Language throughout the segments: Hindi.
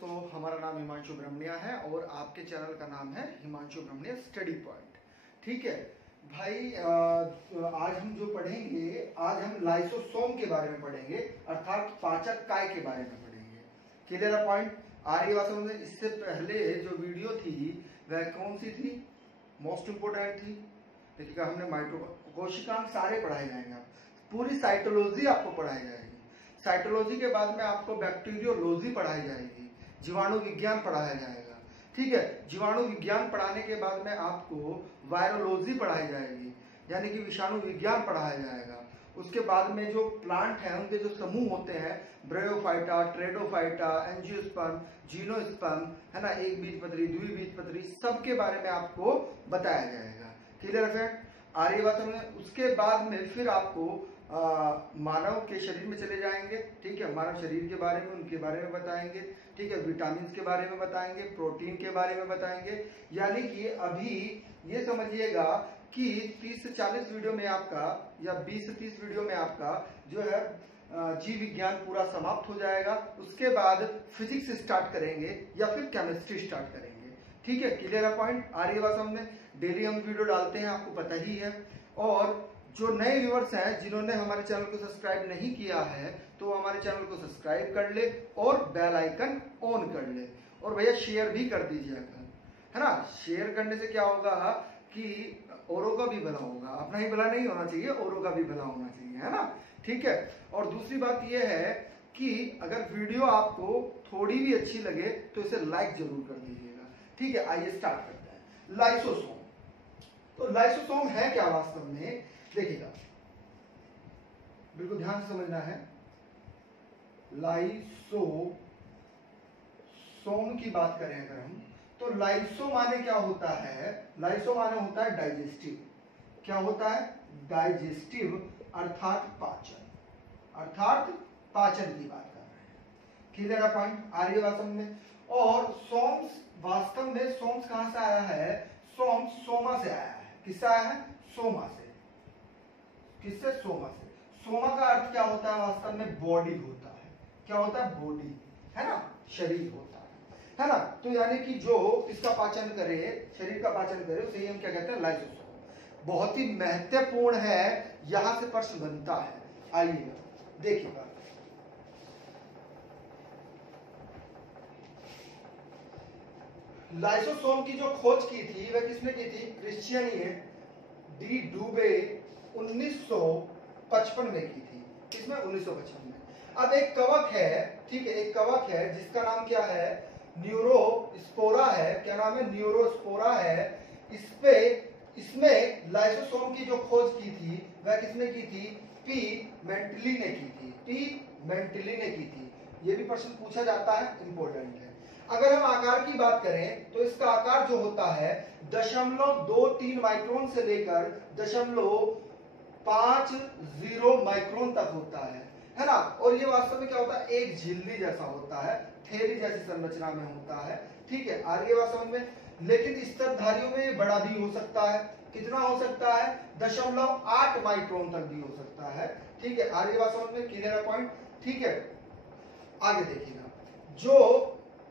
दोस्तों, हमारा नाम हिमांशु ब्रह्मण्या है और आपके चैनल का नाम है हिमांशु ब्रह्मण्या स्टडी पॉइंट। ठीक है भाई, आज हम जो पढ़ेंगे, आज हम लाइसोसोम के बारे में पढ़ेंगे, अर्थात पाचक काय के बारे में पढ़ेंगे। क्लियर है पॉइंट? आ रही बात समझ में? इससे पहले जो वीडियो थी वह कौन सी थी? मोस्ट इंपोर्टेंट थी। देखिएगा, हमने माइक्रो कोशिकांग सारे पढ़ाए जाएंगे, पूरी साइटोलॉजी आपको पढ़ाई जाएगी। साइटोलॉजी के बाद में आपको बैक्टीरियोलॉजी पढ़ाई जाएगी, जीवाणु विज्ञान पढ़ाया जाएगा। ठीक है, जीवाणु विज्ञान पढ़ाने के बाद में आपको वायरोलॉजी पढ़ाई जाएगी, यानी कि विषाणु विज्ञान पढ़ाया जाएगा। उसके बाद में जो प्लांट हैं उनके जो समूह होते हैं, ब्रायोफाइटा, ट्रेडोफाइटा, एंजियोस्पर्म, जीनोस्पर्म, है ना, एक बीजपत्री, द्विबीजपत्री, सबके बारे में आपको बताया जाएगा। क्लियर है? आ रही बात हमें। उसके बाद में फिर आपको मानव के शरीर में चले जाएंगे। ठीक है, मानव शरीर के बारे में, उनके बारे में बताएंगे। ठीक है, विटामिन के बारे में बताएंगे, प्रोटीन के बारे में बताएंगे। यानी कि अभी ये समझिएगा कि 30 से 40 वीडियो में आपका, या 20 से 30 वीडियो में आपका जो है जीव विज्ञान पूरा समाप्त हो जाएगा। उसके बाद फिजिक्स स्टार्ट करेंगे या फिर केमिस्ट्री स्टार्ट करेंगे। ठीक है, क्लियर है पॉइंट? आ रही है बात समझ में? डेली हम वीडियो डालते हैं, आपको पता ही है। और जो नए व्यूअर्स हैं जिन्होंने हमारे चैनल को सब्सक्राइब नहीं किया है, तो हमारे चैनल को सब्सक्राइब कर ले और बेल आइकन ऑन कर ले, और भैया शेयर भी कर दीजिएगा, है ना। शेयर करने से क्या होगा कि औरों का भी भला होगा, अपना ही भला नहीं होना चाहिए, औरों का भी भला होना चाहिए, है ना। ठीक है, और दूसरी बात यह है कि अगर वीडियो आपको थोड़ी भी अच्छी लगे तो इसे लाइक जरूर कर दीजिएगा। ठीक है, आइए स्टार्ट करते हैं। लाइसोसोम। तो लाइसोसोम है क्या वास्तव में? देखिएगा, बिल्कुल ध्यान से समझना है। लाइसोसोम की बात करें अगर हम, तो लाइसो माने क्या होता है? लाइसो माने होता है डाइजेस्टिव। क्या होता है? डाइजेस्टिव, अर्थात पाचन, अर्थात पाचन की बात कर रहे हैं। क्लियर है पॉइंट? आ रही है बात समझ में? और सोम्स, वास्तव में सोम्स कहां से आया है? सोम्स सोमा से आया है। किससे आया है? सोमा से। किससे? सोमा से। सोमा का अर्थ क्या होता है? वास्तव में बॉडी होता है। क्या होता है? बॉडी, है ना, शरीर होता है ना। तो यानी कि जो इसका पाचन करे, शरीर का पाचन करे, उसे हम क्या कहते हैं? लाइसोसोम। बहुत ही महत्वपूर्ण है, यहां से प्रश्न बनता है। आइएगा देखिएगा, लाइसोसोम की जो खोज की थी वह किसने की थी? क्रिश्चियन डी डूबे 1955 में की थी। किसमें? 1955 में। अब एक कवक है, ठीक है, एक कवक है जिसका नाम क्या है? न्यूरोस्पोरा है। क्या नाम है? न्यूरोस्पोरा है। इसमें लाइसोसोम की जो खोज की थी वह किसने की थी? पी मेंटली ने की थी। पी मेंटली ने की थी। यह भी प्रश्न पूछा जाता है, इंपॉर्टेंट है। अगर हम आकार की बात करें तो इसका आकार जो होता है 0.23 माइक्रोन से लेकर 0.50 माइक्रोन तक होता है ना। और ये वास्तव में क्या होता है? एक झिल्ली जैसा होता है, थैली जैसी संरचना में होता है। ठीक है, आ रही है बात समझ में? लेकिन स्तरधारियों में बड़ा भी हो सकता है। कितना हो सकता है? 0.8 माइक्रोन तक भी हो सकता है। ठीक है, आ रही है बात समझ में? क्लियर है पॉइंट? ठीक है, आगे देखिएगा, जो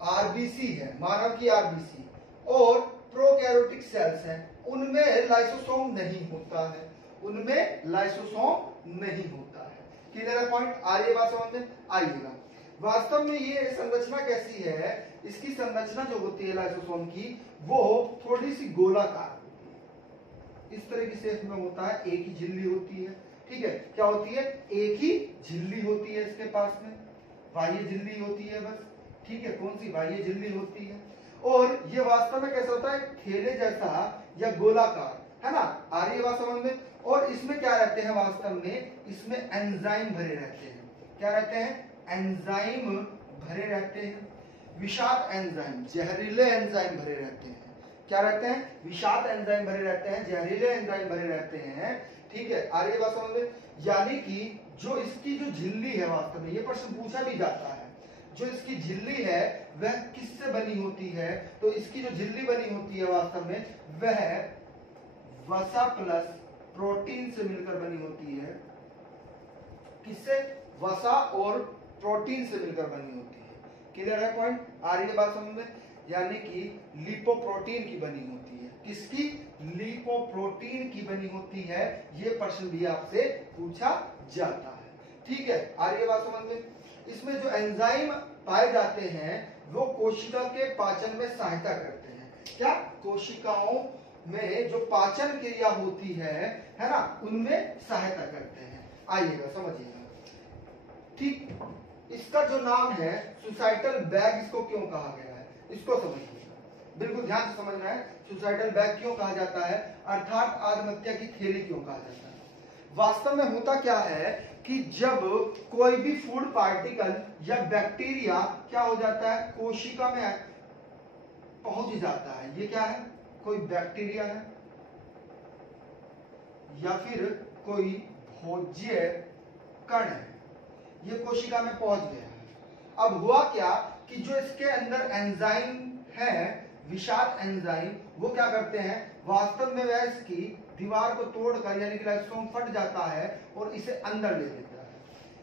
आरबीसी है, मानव की आरबीसी और प्रोकैरियोटिक सेल्स हैं, उनमें लाइसोसोम नहीं होता है। उनमें लाइसोसोम नहीं होता है। क्लियर है पॉइंट? आ रही है बात समझ में? आइएगा, वास्तव में ये संरचना कैसी है? इसकी संरचना जो होती है लाइसोसोम की, वो थोड़ी सी गोलाकार होती है। इस तरह की शेप में होता है, एक ही झिल्ली होती है। ठीक है, क्या होती है? एक ही झिल्ली होती है इसके पास में, बाह्य झिल्ली होती है बस। ठीक है, कौन सी? बाह्य झिल्ली होती है। और ये वास्तव में कैसा होता है? थैले जैसा या गोलाकार, है ना। आ रही है बात समझ में? और इसमें क्या रहते हैं? वास्तव में इसमें एंजाइम भरे रहते हैं। क्या रहते हैं? एंजाइम भरे रहते हैं। विषाक्त एंजाइम, जहरीले एंजाइम भरे रहते हैं। क्या रहते हैं? विषाक्त एंजाइम भरे रहते हैं, जहरीले एंजाइम भरे रहते हैं। ठीक है, आ रही है बात समझ में? यानी कि जो इसकी जो झिल्ली है, वास्तव में ये प्रश्न पूछा भी जाता है, जो इसकी झिल्ली है वह किससे बनी होती है? तो इसकी जो झिल्ली बनी होती है वास्तव में वह वसा प्लस प्रोटीन से मिलकर बनी होती है। किससे? वसा और प्रोटीन से मिलकर बनी होती है। क्लियर है पॉइंट? आ रही है बात समझ में? यानी कि लिपोप्रोटीन की बनी होती है। किसकी? लिपोप्रोटीन की बनी होती है। ये प्रश्न भी आपसे पूछा जाता है। ठीक है, आ रही है बात समझ में? इसमें जो एंजाइम पाए जाते हैं वो कोशिका के पाचन में सहायता करते हैं। क्या? कोशिकाओं में जो पाचन क्रिया होती है ना, उनमें सहायता करते हैं। आइएगा समझिएगा। ठीक, इसका जो नाम है सुसाइटल बैग, इसको क्यों कहा गया है इसको समझिएगा, बिल्कुल ध्यान से समझना है। सुसाइटल बैग क्यों कहा जाता है, अर्थात आत्महत्या की थैली क्यों कहा जाता है? वास्तव में होता क्या है कि जब कोई भी फूड पार्टिकल या बैक्टीरिया क्या हो जाता है, कोशिका में पहुंच जाता है। ये क्या है? कोई बैक्टीरिया है या फिर कोई भोज्य कण है, ये कोशिका में पहुंच गया है। अब हुआ क्या कि जो इसके अंदर एंजाइम है, विषाक्त एंजाइम, वो क्या करते हैं, वास्तव में वह इसकी दीवार को तोड़कर यानी कि लाइसोसोम फट जाता है और इसे अंदर ले लेता है।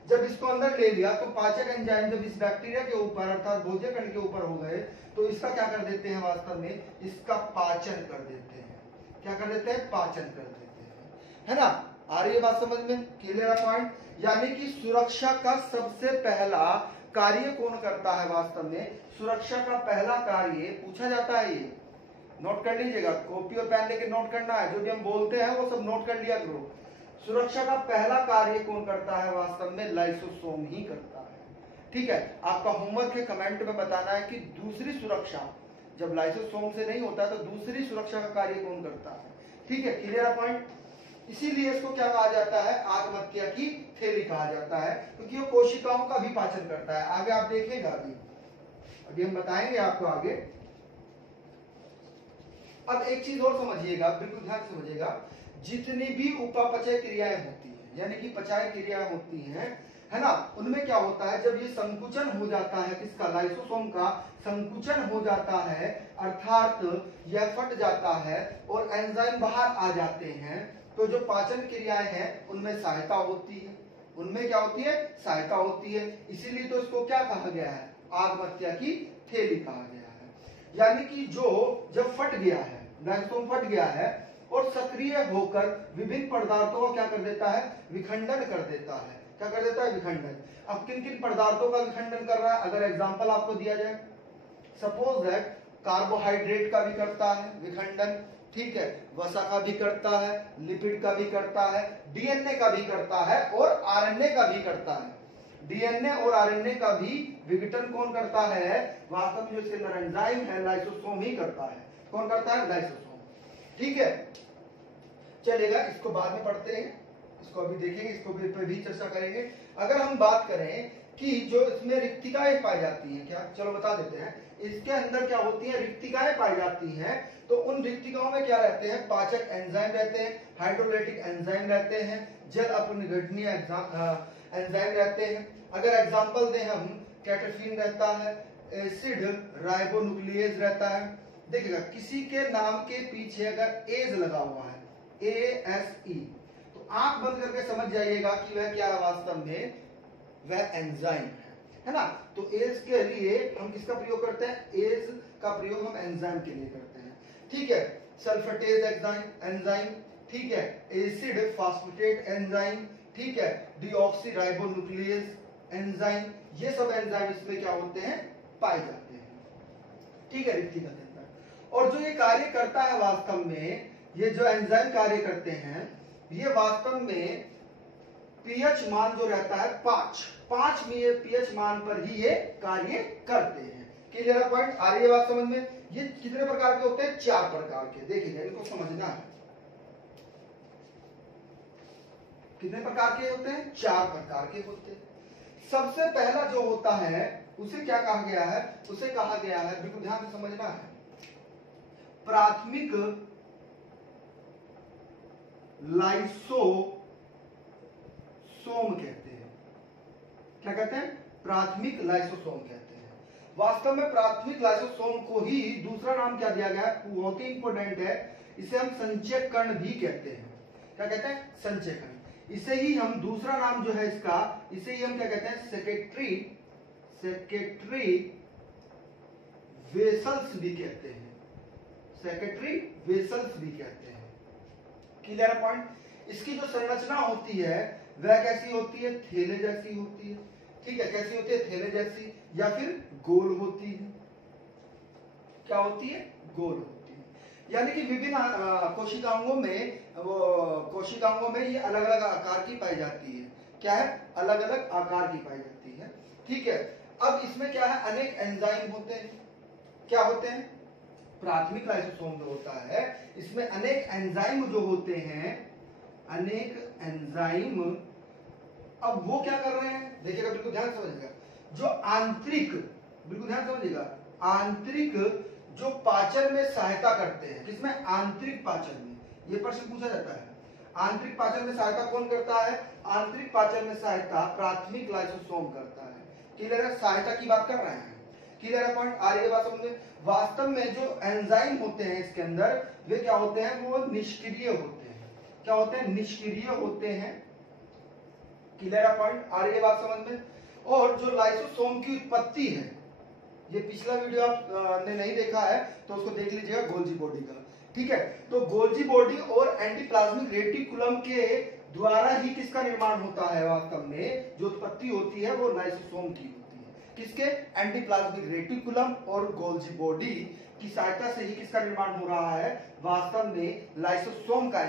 जब इसको अंदर ले लिया तो पाचक एंजाइम जब इस बैक्टीरिया के ऊपर अर्थात भोज्य कण के ऊपर हो गए तो इसका क्या कर देते हैं, वास्तव में इसका पाचन कर देते हैं। क्या कर देते हैं? पाचन कर देते हैं, है ना? आ रही है बात समझ में? क्लियर है पॉइंट? यानी कि सुरक्षा का सबसे पहला कार्य कौन करता है? वास्तव में सुरक्षा का पहला कार्य पूछा जाता है, ये नोट कर लीजिएगा, कॉपी और पेन लेके नोट करना है। जो भी हम बोलते हैं वो सब नोट कर लिया करो। सुरक्षा का पहला कार्य कौन करता है? वास्तव में लाइसोसोम ही करता है। ठीक है, आपका होमवर्क है कमेंट में बताना है कि दूसरी सुरक्षा जब लाइसोसोम से नहीं होता तो दूसरी सुरक्षा का कार्य कौन करता है। ठीक है, क्लियर है पॉइंट? इसीलिए इसको क्या कहा जाता है, आत्महत्या की थैली कहा जाता है, क्योंकि वो कोशिकाओं का भी पाचन करता है। आगे आप देखिएगा, अभी हम बताएंगे आपको आगे। अब एक चीज और समझिएगा, बिल्कुल ध्यान से समझिएगा, जितनी भी उपापचय क्रियाएं होती है यानी कि पचाय क्रियाएं होती हैं, है ना, उनमें क्या होता है, जब ये संकुचन हो जाता है, किसका, लाइसोसोम का संकुचन हो जाता है, अर्थात यह फट जाता है और एंजाइम बाहर आ जाते हैं, तो जो पाचन क्रियाएं हैं उनमें सहायता होती है। उनमें क्या होती है? सहायता होती है। इसीलिए तो इसको क्या कहा गया है, आत्महत्या की थैली कहा गया है। यानी कि जो जब फट गया है, लाइसोसोम फट गया है और सक्रिय होकर विभिन्न पदार्थों का क्या कर देता है, विखंडन कर देता है। क्या कर देता है? विखंडन। अब किन किन पदार्थों का विखंडन कर रहा है, अगर एग्जांपल आपको दिया जाए, सपोज दैट कार्बोहाइड्रेट का भी करता है विखंडन, ठीक है, वसा का भी करता है, लिपिड का भी करता है, डीएनए का भी करता है और आरएनए का भी करता है। डीएनए और आरएनए का भी विघटन कौन करता है? वास्तव में जो इसके अंदर एंजाइम है लाइसोसोम ही करता है। कौन करता है? लाइसोसोम। ठीक है, चलेगा, इसको बाद में पढ़ते हैं, इसको अभी देखेंगे, इसको भी चर्चा करेंगे। अगर हम बात करें कि जो इसमें रिक्तिकाएं पाई जाती हैं, क्या, चलो बता देते हैं, इसके अंदर क्या होती है, रिक्तिकाएं पाई जाती हैं। तो उन रिक्तिकाओं में क्या रहते हैं, पाचक एंजाइम रहते हैं, हाइड्रोलाइटिक एंजाइम रहते हैं, जल अपघटनीय एंजाइम रहते हैं। अगर एग्जांपल दें हम, कैटेफिन रहता है, एसिड राइबोन्यूक्लियेज रहता है। देखिएगा, किसी के नाम के पीछे अगर एज लगा हुआ है, ASE, तो आंख बंद करके समझ जाइएगा कि वह क्या है, वास्तव में वह एंजाइम है ना। तो एज के लिए हम किसका प्रयोग करते हैं, एज का प्रयोग हम एंजाइम के लिए करते हैं। ठीक है, सल्फेटेज एंजाइम, ठीक है, एसिड फास्फेटेट एंजाइम, ठीक है, डीऑक्सीराइबोन्यूक्लियेज एंजाइम, ये सब एंजाइम इसमें क्या होते हैं, पाए जाते हैं। ठीक है, रिक्तिका के अंदर। और जो ये कार्य करता है, वास्तव में ये जो एंजाइम कार्य करते हैं, ये वास्तव में पीएच मान जो रहता है 5 पीएच मान पर ही ये कार्य करते हैं। Clear point? आ रही है बात समझ में? ये कितने प्रकार के होते हैं, 4 प्रकार के। देखिए, इनको समझना है, कितने प्रकार के होते हैं, 4 प्रकार के होते हैं। सबसे पहला जो होता है उसे क्या कहा गया है, उसे कहा गया है, बिल्कुल ध्यान से समझना है, प्राथमिक लाइसोसोम कहते हैं। क्या कहते हैं? प्राथमिक लाइसोसोम कहते हैं। वास्तव में प्राथमिक लाइसोसोम को ही दूसरा नाम क्या दिया गया है, बहुत ही इंपॉर्टेंट है, इसे हम संचय कण भी कहते हैं। क्या कहते हैं? संचय कण। इसे ही हम दूसरा नाम जो है इसका, इसे ही हम क्या कहते हैं, सेक्रेटरी वेसल्स भी कहते हैं, सेक्रेटरी वेसल्स भी कहते हैं। Clear point. इसकी जो संरचना होती है वह कैसी होती है, थैले जैसी होती है। ठीक है, कैसी होती है, थैले जैसी या फिर गोल होती है। क्या होती है, गोल होती है। यानी कि विभिन्न कोशिकांगों में ये अलग अलग आकार की पाई जाती है। क्या है, अलग अलग आकार की पाई जाती है। ठीक है, अब इसमें क्या है, अनेक एंजाइम होते हैं। क्या होते हैं, प्राथमिक लाइसोसोम जो होता है इसमें अनेक एंजाइम जो होते हैं, अनेक एंजाइम। अब वो क्या कर रहे हैं, देखिएगा, बिल्कुल ध्यान समझिएगा। जो आंतरिक, बिल्कुल ध्यान समझिएगा, आंतरिक जो पाचन में सहायता करते हैं, किसमें, आंतरिक पाचन में। ये प्रश्न पूछा जाता है, आंतरिक पाचन में सहायता कौन करता है, आंतरिक पाचन में सहायता प्राथमिक लाइसोसोम करता है। क्लियर है, सहायता की बात कर रहे हैं। क्लियर है पॉइंट, आ रही है बात समझ में। वास्तव में जो एंजाइम होते हैं इसके अंदर, वे क्या होते हैं, वो निष्क्रिय होते हैं। क्या होते हैं, निष्क्रिय होते हैं। क्लियर है पॉइंट, आ रही है बात समझ में। और जो लाइसोसोम की उत्पत्ति है, ये पिछला वीडियो आपने नहीं देखा है तो उसको देख लीजिएगा, गोल्जी बॉडी का। ठीक है, तो गोल्जी बॉडी और एंटीप्लाज्मिक रेटिकुलम के द्वारा ही किसका निर्माण होता है, वास्तव में जो उत्पत्ति होती है वो लाइसोसोम की होती है। किसके, एंटीप्लाज्मिक रेटिकुलम और गोल्जी बॉडी की सहायता से ही किसका निर्माण हो रहा है, वास्तव में लाइसोसोम का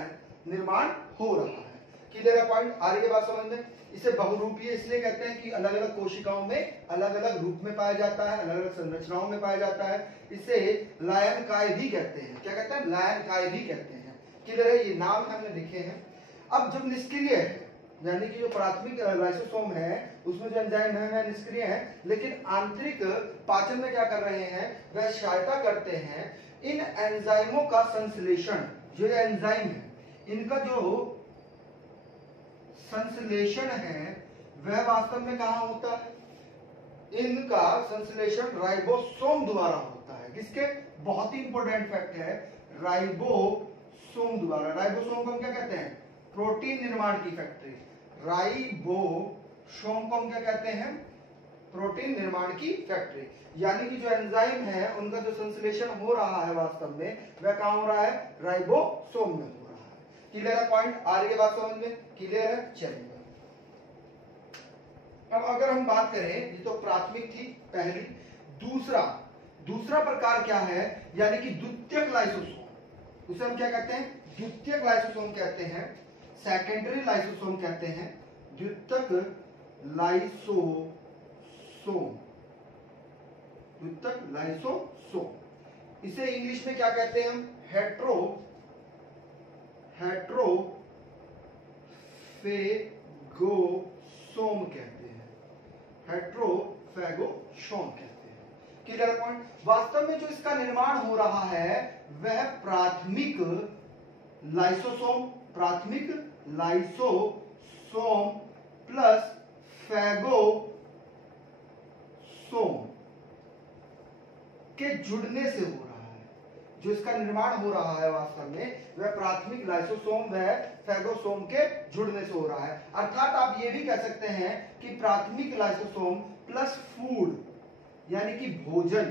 निर्माण हो रहा है। क्लियर है पॉइंट, आ रही है बात समझ में। इसे बहुरूपीय इसलिए कहते हैं कि अलग अलग कोशिकाओं में अलग अलग रूप में पाया जाता है, अलग अलग संरचनाओं में पाया जाता है। इसे लायनकाय भी कहते हैं। क्या कहते हैं, लायनकाय भी कहते हैं। क्लियर है, ये नाम हमने लिखे हैं। अब जब निष्क्रिय है, यानी कि जो प्राथमिक लाइसोसोम है उसमें जो एंजाइम है वह निष्क्रिय है, लेकिन आंतरिक पाचन में क्या कर रहे हैं, वह सहायता करते हैं इन एंजाइमों का संश्लेषण। जो एंजाइम है इनका जो संश्लेषण है वह वास्तव में कहां होता है, इनका संश्लेषण राइबोसोम द्वारा होता है। किसके, बहुत ही इंपॉर्टेंट फैक्ट है, राइबोसोम द्वारा। राइबोसोम को हम क्या कहते हैं, प्रोटीन निर्माण की फैक्ट्री। राइबोसोम को हम क्या कहते हैं, प्रोटीन निर्माण की फैक्ट्री। यानी कि जो एंजाइम है उनका जो संश्लेषण हो रहा है वास्तव में वह कहां हो रहा है, राइबोसोम में हो रहा है। क्लियर है पॉइंट, आ रही है बात समझ में। क्लियर है, चलिए अब अगर हम बात करें, ये तो प्राथमिक थी पहली। दूसरा प्रकार क्या है, यानी कि द्वितीयक लाइसोसोम। उसे हम क्या कहते हैं, द्वितीयक लाइसोसोम कहते हैं, सेकेंडरी लाइसोसोम कहते हैं, द्वितीयक लाइसोसोम। द्वितीयक लाइसोसोम, इसे इंग्लिश में क्या कहते हैं हम, हेट्रोफैगोसोम कहते हैं, हेट्रोफैगोसोम कहते हैं। Clear point. वास्तव में जो इसका निर्माण हो रहा है वह प्राथमिक लाइसोसोम प्लस फैगोसोम के जुड़ने से हो रहा है। जो इसका निर्माण हो रहा है वास्तव में वह प्राथमिक लाइसोसोम व फैगोसोम के जुड़ने से हो रहा है। अर्थात आप ये भी कह सकते हैं कि प्राथमिक लाइसोसोम प्लस फूड, यानी कि भोजन,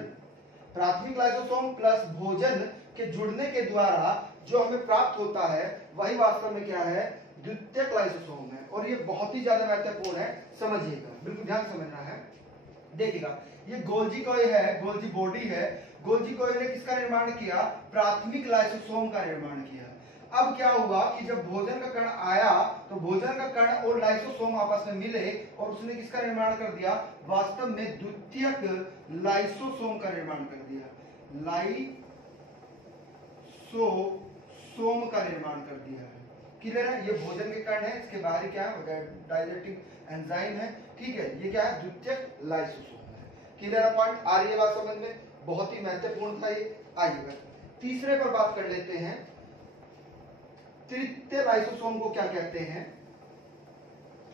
प्राथमिक लाइसोसोम प्लस भोजन के जुड़ने के द्वारा जो हमें प्राप्त होता है वही वास्तव में क्या है, द्वितीयक लाइसोसोम है। और ये बहुत ही ज्यादा महत्वपूर्ण है, समझिएगा, बिल्कुल ध्यान समझना है। देखिएगा, ये गोल्जी कॉय है, गोल्जी बॉडी है। गोल्जी कॉय ने किसका निर्माण किया, प्राथमिक लाइसोसोम का निर्माण किया। अब क्या हुआ कि जब भोजन का कण आया तो भोजन का कण और लाइसोसोम आपस में मिले और उसने किसका निर्माण कर दिया, वास्तव में द्वितीयक लाइसोसोम का निर्माण कर दिया, लाइसोसोम का निर्माण कर दिया है। क्लियर है, ये भोजन के कण है, इसके बाहर क्या है, डाइजेस्टिव एंजाइम है। ठीक है, ये क्या है, द्वितीयक लाइसोसोम है। क्लियर है पॉइंट, आ रही है बात समझ में, बहुत ही महत्वपूर्ण था ये। आइए तीसरे पर बात कर लेते हैं, तृतीय लाइसोसोम को क्या कहते हैं।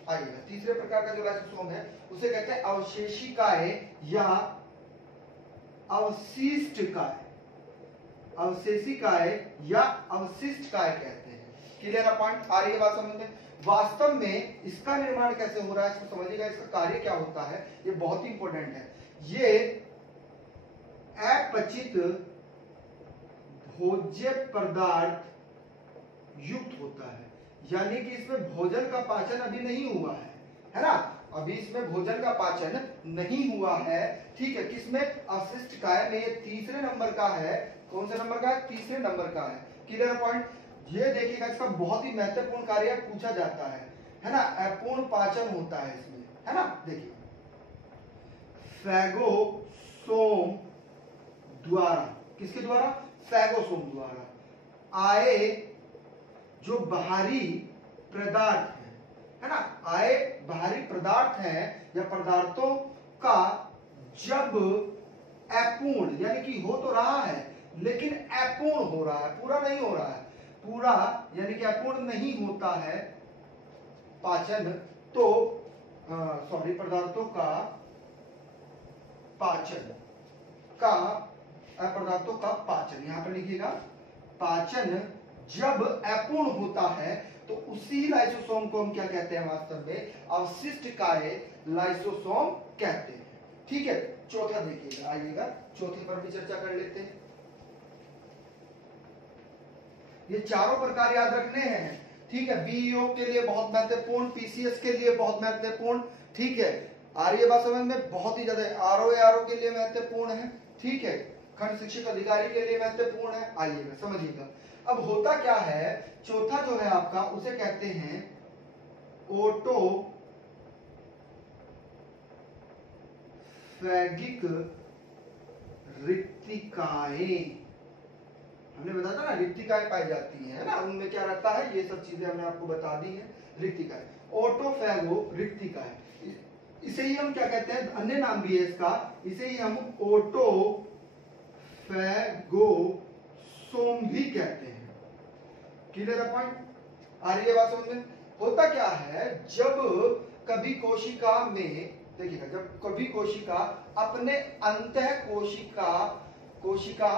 आइए, तीसरे प्रकार का जो लाइसोसोम है उसे कहते हैं अवशेषिकाएं या अवशिष्टकाय, अवशेषिकाएं या अवशिष्टकाय कहते हैं। क्लियर है पॉइंट, आ रही है बात समझ में। वास्तव में इसका निर्माण कैसे हो रहा है इसको समझिएगा, इसका कार्य क्या होता है, ये बहुत ही इंपॉर्टेंट है। ये अपचित भोज्य पदार्थ युक्त होता है, यानी कि इसमें भोजन का पाचन अभी नहीं हुआ है ना, अभी इसमें भोजन का पाचन नहीं हुआ है। ठीक है, किसमें? अवशिष्ट काय में। ये तीसरे नंबर का है। कौन से नंबर का है? तीसरे नंबर का है। Clear point? ये देखिएगा, इसका बहुत ही महत्वपूर्ण कार्य पूछा जाता है ना। अपूर्ण पाचन होता है इसमें, है ना। देखिए, फैगोसोम द्वारा, किसके द्वारा? फैगोसोम द्वारा आए जो बाहरी पदार्थ है ना, आए बाहरी पदार्थ हैं या पदार्थों का जब अपूर्ण, यानी कि हो तो रहा है लेकिन अपूर्ण हो रहा है, पूरा नहीं हो रहा है, पूरा यानी कि अपूर्ण नहीं होता है पाचन, तो सॉरी, पदार्थों का पाचन का, पदार्थों का पाचन, यहां पर लिखिएगा, पाचन जब अपूर्ण होता है तो उसी लाइसोसोम को हम क्या कहते हैं? वास्तव में अवशिष्ट काय लाइसोसोम कहते हैं। ठीक है, चौथा देखिएगा, आइएगा चौथे पर भी चर्चा कर लेते हैं। ये चारों प्रकार याद रखने हैं। ठीक है, बीईओ के लिए बहुत महत्वपूर्ण, पीसीएस के लिए बहुत महत्वपूर्ण। ठीक है, आर्य भाषा में बहुत ही ज्यादा, आरओ के लिए महत्वपूर्ण है। ठीक है, खंड शिक्षक अधिकारी के लिए महत्वपूर्ण है। आइएगा समझिएगा। अब होता क्या है, चौथा जो है आपका, उसे कहते हैं ओटोफैगिक रिक्तिकाएं। हमने बताया था ना, रिक्तिकाएं पाई जाती हैं, है ना, उनमें क्या रहता है, ये सब चीजें हमने आपको बता दी हैं। रिक्तिकाएं, ओटोफैगो रिक्तिकाएं, इसे ही हम क्या कहते हैं, अन्य नाम भी है इसका, इसे ही हम ओटोफैगोसोम भी कहते हैं। क्लियर है पॉइंट? आ रही है बात समझ में? होता क्या है, जब कभी कोशिका में, देखिएगा, जब कभी कोशिका अपने अंतः कोशिका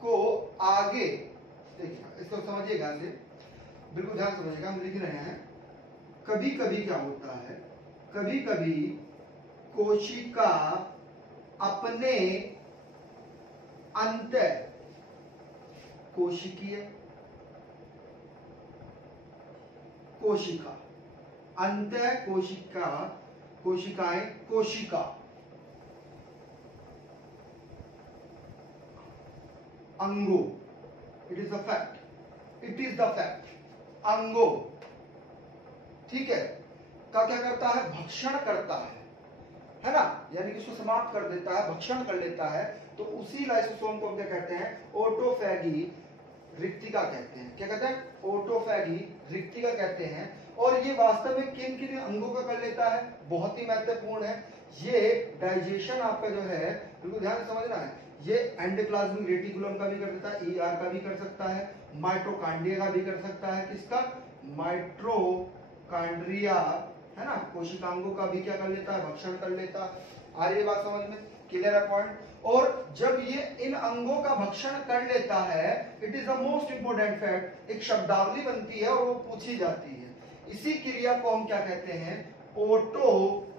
को आगे, देखिएगा, इसको समझिएगा, बिल्कुल ध्यान समझिएगा, हम लिख रहे हैं। कभी कभी क्या होता है, कभी कभी कोशिका अपने अंतः कोशिकीय, कोशिका, अंतः कोशिका, कोशिकाएं, कोशिका, अंगो, it is the fact, it is the fact, अंगो, ठीक है, का क्या करता है? भक्षण करता है ना, यानी कि उसको समाप्त कर देता है, भक्षण कर लेता है। तो उसी लाइसोसोम को हम क्या कहते हैं? ओटोफैगी रिक्तिका कहते हैं। क्या कहते हैं? ओटोफैगी रिक्तिका कहते हैं। और ये वास्तव में किन किन अंगों का कर लेता है? बहुत ही महत्वपूर्ण है। ये डाइजेशन आपका जो है, बिल्कुल ध्यान से समझना है, ये एंडोप्लाज्मिक रेटिकुलम का भी कर देता है, ईआर का भी कर सकता है, माइटोकांड्रिया का भी कर सकता है। किसका? माइट्रोकांड्रिया, है ना, कोशिकांगों का भी क्या कर लेता है? भक्षण कर लेता है। आ रही है बात समझ में? क्लियर है पॉइंट? और जब ये इन अंगों का भक्षण कर लेता है, it is the most important fact, एक शब्दावली बनती है और वो पूछी जाती है। इसी क्रिया को हम क्या कहते हैं? ओटोफैगी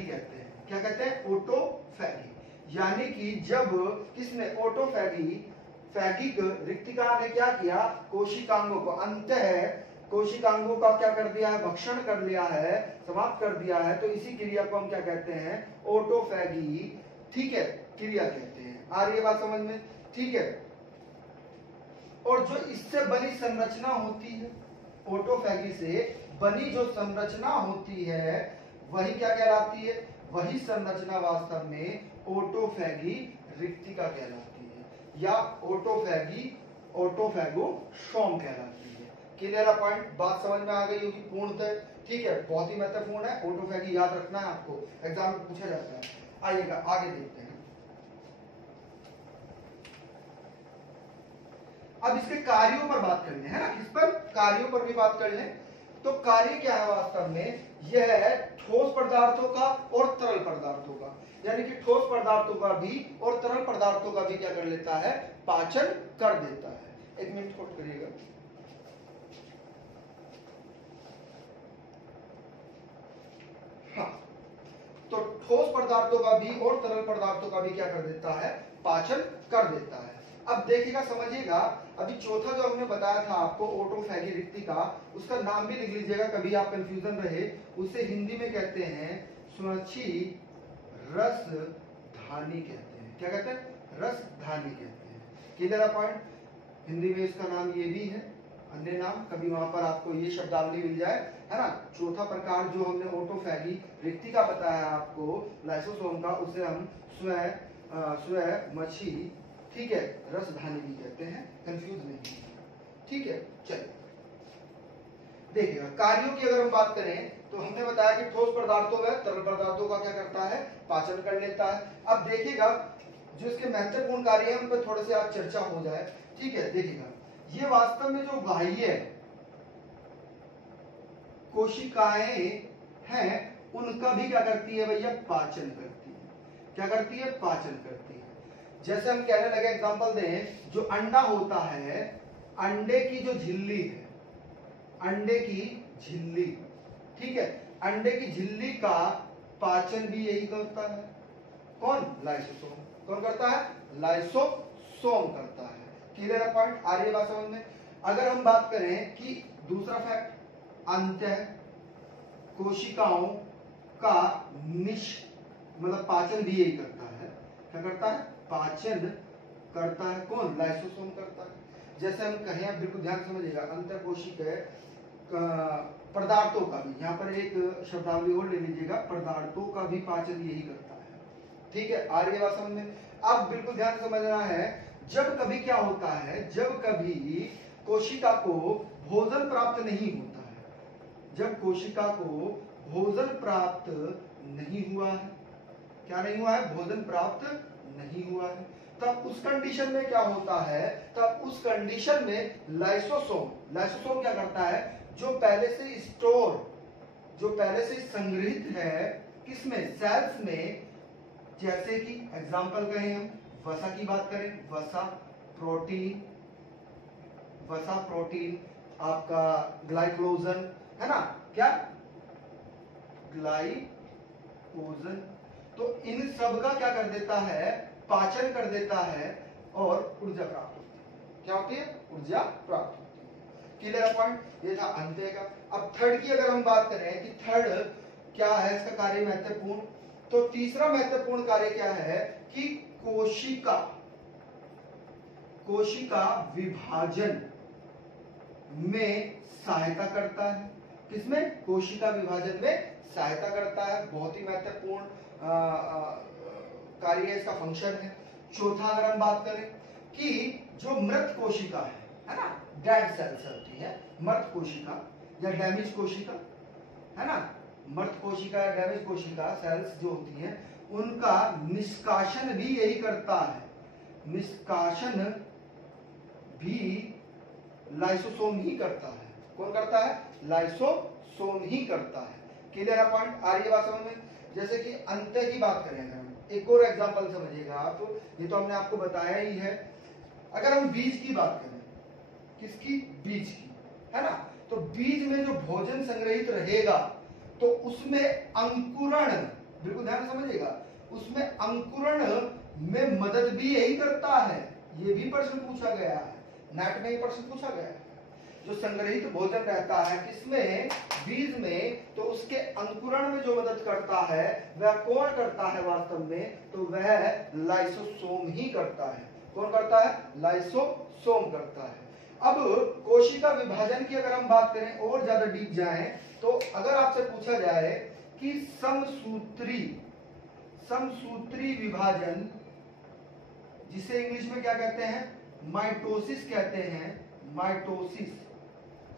कहते हैं। क्या कहते हैं? ओटोफैगी। यानी कि जब किसने? ओटोफैगिक रिक्तिका ने क्या किया? कोशिकांगों को, अंतः कोशिकांगों का क्या कर दिया है? भक्षण कर लिया है, समाप्त कर दिया है। तो इसी क्रिया को हम क्या कहते हैं? ओटोफैगी, ठीक है, क्रिया कहते हैं। आ रही है बात समझ में? ठीक है। और जो इससे बनी संरचना होती है, ओटोफैगी से बनी जो संरचना होती है, वही क्या कहलाती है? वही संरचना वास्तव में ओटोफैगी रिक्तिका कहलाती है, या ओटोफैगोसोम कहलाती है। क्लियर है पॉइंट? बात समझ में आ गई होगी पूर्णतः? ठीक है, बहुत ही महत्वपूर्ण है। ओटोफैगी याद रखना है आपको, एग्जाम में पूछा जाता है। आइएगा आगे देखते हैं। अब इसके कार्यों पर बात करनी है ना, किस पर? कार्यों पर भी बात कर लें। तो कार्य क्या है वास्तव में? यह है ठोस पदार्थों का और तरल पदार्थों का, यानी कि ठोस पदार्थों का भी और तरल पदार्थों का भी क्या कर लेता है? पाचन कर देता है। एक मिनट नोट करिएगा। हाँ, तो ठोस पदार्थों का भी और तरल पदार्थों का भी क्या कर देता है, पाचन कर देता है। अब देखिएगा, समझिएगा, अभी चौथा जो हमने बताया था आपको ऑटोफैगी रिक्ति का, उसका नाम भी लिख लीजिएगा, कभी आप कंफ्यूजन रहे। उसे हिंदी में कहते हैं स्वच्छी रसधानी कहते हैं। क्या कहते हैं? रसधानी कहते हैं। Clear point? हिंदी में इसका नाम ये भी है, अन्य नाम कभी वहां पर आपको ये शब्दावली मिल जाए, है ना। चौथा प्रकार जो हमने ऑटोफैगी रिक्ति का बताया आपको लाइसोसोम का, उसे हम स्वमच्छी, ठीक है, रसधानी भी कहते हैं, कंफ्यूज नहीं। ठीक है, चलिए देखिएगा कार्यों की अगर हम बात करें तो हमने बताया कि ठोस पदार्थों व तरल पदार्थों का क्या करता है, पाचन कर लेता है। अब देखिएगा जो इसके महत्वपूर्ण कार्य है उन पर थोड़े से आज चर्चा हो जाए। ठीक है, देखिएगा ये वास्तव में जो बाह्य कोशिकाएं हैं उनका भी क्या करती है भैया, पाचन करती है। क्या करती है? पाचन करती है। जैसे हम कहने लगे, एग्जांपल दें, जो अंडा होता है, अंडे की जो झिल्ली है, अंडे की झिल्ली, ठीक है, अंडे की झिल्ली का पाचन भी यही करता है। कौन? लाइसोसोम। कौन करता है? लाइसोसोम करता है। क्लियर है पॉइंट? आ रही है बात समझ में? अगर हम बात करें कि दूसरा फैक्ट, अंतः कोशिकाओं का मतलब पाचन भी यही करता है। क्या करता है? पाचन करता है। कौन? लाइसोसोम करता है। जैसे हम कहें, बिल्कुल ध्यान समझिएगा, अंतः कोशिकीय पदार्थों का भी, यहाँ पर एक शब्दावली और ले लीजिएगा, पदार्थों का भी पाचन यही करता है। ठीक है, आ रही है बात समझ में? अब बिल्कुल ध्यान समझना है, जब कभी क्या होता है, जब कभी कोशिका को भोजन प्राप्त नहीं होता है, जब कोशिका को भोजन प्राप्त नहीं हुआ है, क्या नहीं हुआ है? भोजन प्राप्त नहीं हुआ है, तब उस कंडीशन में क्या होता है, तब उस कंडीशन में लाइसोसोम क्या करता है, जो पहले से स्टोर, जो पहले से संग्रहित है, किसमें? सेल्स में। जैसे कि एग्जांपल कहें हम, वसा की बात करें, वसा प्रोटीन, आपका ग्लाइकोजन, है ना, क्या? ग्लाइकोजन। तो इन सब का क्या कर देता है? पाचन कर देता है और ऊर्जा प्राप्त होती है। क्या होती है? ऊर्जा प्राप्त होती है। Clear point? ये था अंत्य का। अब थर्ड की अगर हम बात करें कि थर्ड क्या है इसका कार्य महत्वपूर्ण, तो तीसरा महत्वपूर्ण कार्य क्या है कि कोशिका विभाजन में सहायता करता है। किसमें? कोशिका विभाजन में सहायता करता है। बहुत ही महत्वपूर्ण कार्य है, इसका फंक्शन है। चौथा अगर हम बात करें कि जो मृत कोशिका है ना, डेड सेल्स होती है, मृत कोशिका या डैमेज कोशिका, है ना, मृत कोशिका या डैमेज कोशिका सेल्स जो होती हैं, उनका निष्कासन भी यही करता है। निष्कासन भी लाइसोसोम ही करता है। कौन करता है? लाइसोसोम ही करता है। क्लियर है पॉइंट? आ रही है बात समझ में? जैसे कि अंत्य की बात करें, अगर हम एक और एग्जांपल समझिएगा आप, ये तो हमने आपको बताया ही है। अगर हम बीज की बात करें, किसकी? बीज की, है ना, तो बीज में जो भोजन संग्रहित रहेगा तो उसमें अंकुरण, बिल्कुल ध्यान समझिएगा, उसमें अंकुरण में मदद भी यही करता है। ये भी प्रश्न पूछा गया है, नेट में ही प्रश्न पूछा गया है। जो संग्रहित भोजन रहता है किसमें? बीज में, तो उसके अंकुरण में जो मदद करता है वह कौन करता है वास्तव में? तो वह लाइसोसोम ही करता है। कौन करता है? लाइसोसोम करता है। अब कोशिका विभाजन की अगर हम बात करें और ज्यादा डीप जाएं, तो अगर आपसे पूछा जाए कि समसूत्री विभाजन, जिसे इंग्लिश में क्या कहते हैं? माइटोसिस कहते हैं, माइटोसिस।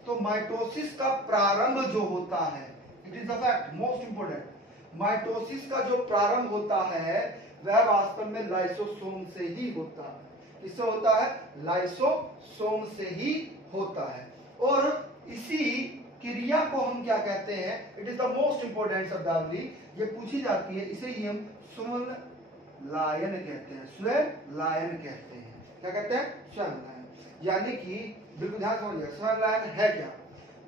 तो माइटोसिस का प्रारंभ जो होता है, it is the fact most important, mitosis का जो प्रारंभ होता है वह वास्तव में लाइसोसोम से ही होता है। किससे होता है? लाइसोसोम से ही होता है। और इसी क्रिया को हम क्या कहते हैं? It is the most important शब्दावली, ये पूछी जाती है, इसे ही हम स्वयंलायन कहते हैं। स्वयंलायन कहते हैं। क्या कहते हैं? स्वयंलायन। यानी कि बिल्कुल ध्यान समझिए, स्वयंलायन है क्या?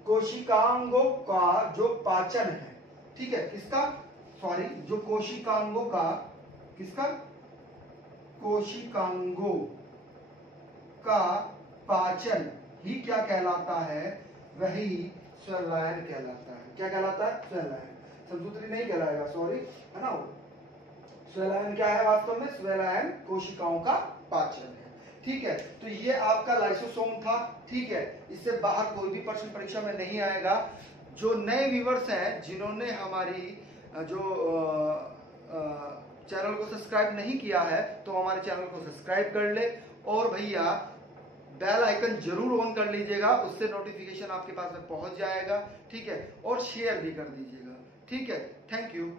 कोशिकांगों का जो पाचन है, ठीक है, किसका? सॉरी, जो कोशिकांगों का, किसका, कोशिकांगों का पाचन ही क्या कहलाता है, वही स्वलायन कहलाता है। क्या कहलाता है? स्वलायन। समसूत्री नहीं कहलाएगा, सॉरी, है ना। स्वलायन क्या है वास्तव में? स्वलायन कोशिकाओं का पाचन है। ठीक है, तो ये आपका लाइसोसोम था। ठीक है, इससे बाहर कोई भी प्रश्न परीक्षा में नहीं आएगा। जो नए व्यूवर्स हैं, जिन्होंने हमारी जो चैनल को सब्सक्राइब नहीं किया है, तो हमारे चैनल को सब्सक्राइब कर ले, और भैया बेल आइकन जरूर ऑन कर लीजिएगा, उससे नोटिफिकेशन आपके पास में पहुंच जाएगा। ठीक है, और शेयर भी कर दीजिएगा। ठीक है, थैंक यू।